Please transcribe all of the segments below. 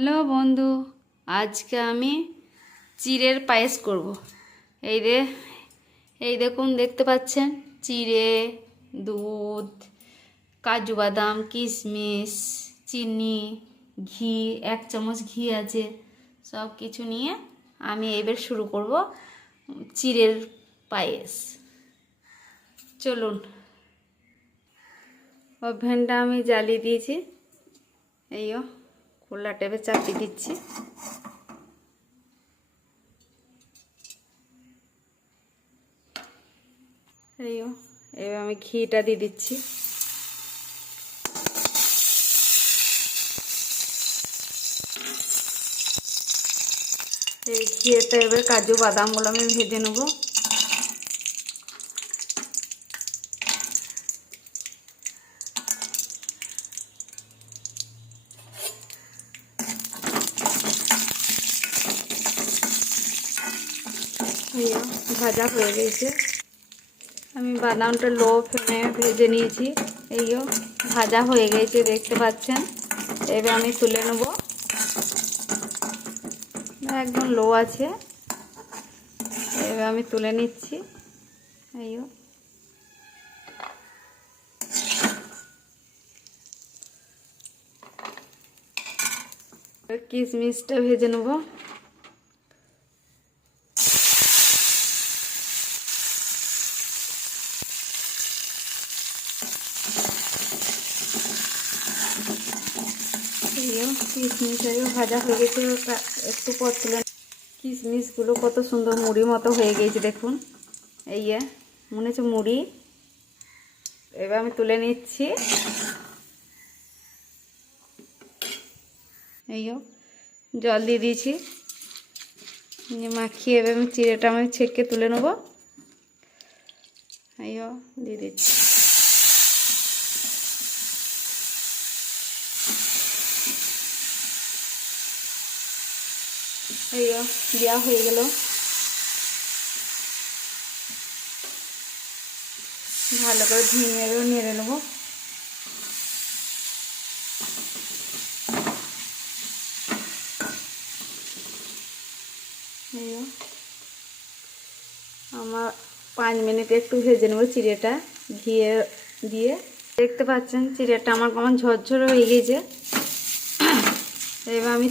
Hello বন্ধু, আজকে আমি চিড়ের পায়েস করব। এই রে, এই দেখুন, দেখতে পাচ্ছেন চিড়ে, দুধ, কাজু বাদাম, কিশমিশ, চিনি, ঘি, 1 চামচ ঘি আছে। সব কিছু নিয়ে আমি এবার শুরু করব চিড়ের পায়েস। চলুন, ওভেনটা আমি জ্বালিয়ে দিয়েছি। এইও খোলা টেপে চাপিয়ে দিচ্ছি। এইও এবার আমি ঘিটা দিয়ে দিচ্ছি। এই ঘিয়েতে এবার কাজু বাদামগুলো আমি ভেজে নেব। ভাজা হয়ে গেছে। আমি বাদামটা লো ফ্লেমে ভেজে নিয়েছি। এইও ভাজা হয়ে গেছে, দেখতে পাচ্ছেন। এবার আমি তুলে নেব, একদম লো আছে। এবার আমি তুলে নিচ্ছি। এইও কিশমিশটা ভেজে নেব। কিশমিশ ভাজা হয়ে গেছে, একটু পর তুলে। কিশমিশগুলো কত সুন্দর মুড়ি মতো হয়ে গেছে, দেখুন। এই মনে হচ্ছে মুড়ি। এবার আমি তুলে নিচ্ছি। এইও জল দিয়ে দিয়েছি, মাখিয়ে এবার আমি চিড়েটা আমি ছেঁকে তুলে নেব। এইও দিয়ে দিচ্ছি। এইও দেওয়া হয়ে গেল। ভালো করে ধুয়ে নেড়ে নেব। এইও আমার 5 মিনিট একটু ভেজে নেব চিড়েটা ঘিয়ে দিয়ে। দেখতে পাচ্ছেন চিড়েটা আমার কেমন ঝরঝরে হয়ে গেছে। এবার আমি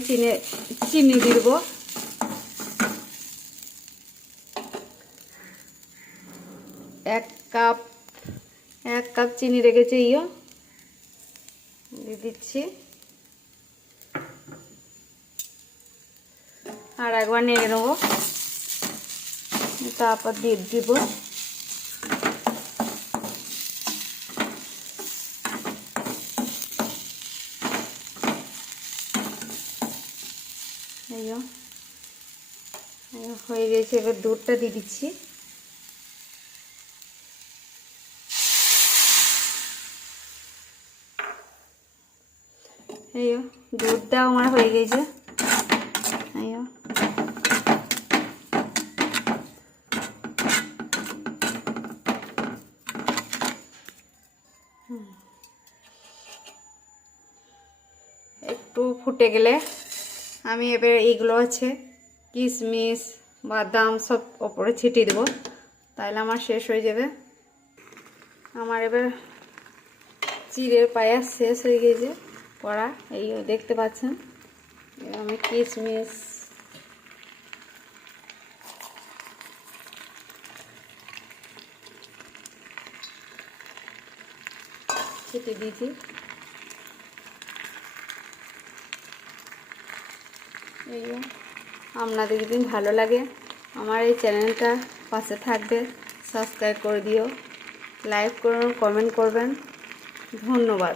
চিনি দিব। 1 কাপ চিনি রেখেছি, দিয়ে দিচ্ছি। আর একবার নেড়ে নেবো, তারপর দিয়ে দিব। হয়ে গেছে, এবার দুধটা দিয়ে দিচ্ছি। দুধটাও আমার হয়ে গেছে। একটু ফুটে গেলে আমি এবার এইগুলো আছে কিশমিশ বাদাম সব ওপরে ছিটিয়ে দেবো, তাহলে আমার শেষ হয়ে যাবে। আমার এবার চিড়ের পায়েস শেষ হয়ে গেছে করা। এই দেখতে পাচ্ছেন, আমি কিশমিশ ছিটিয়ে দিয়েছি। আপনাদের যদি ভালো লাগে আমার এই চ্যানেলটা পাশে থাকবে, সাবস্ক্রাইব করে দিও, লাইক করুন, কমেন্ট করবেন। ধন্যবাদ।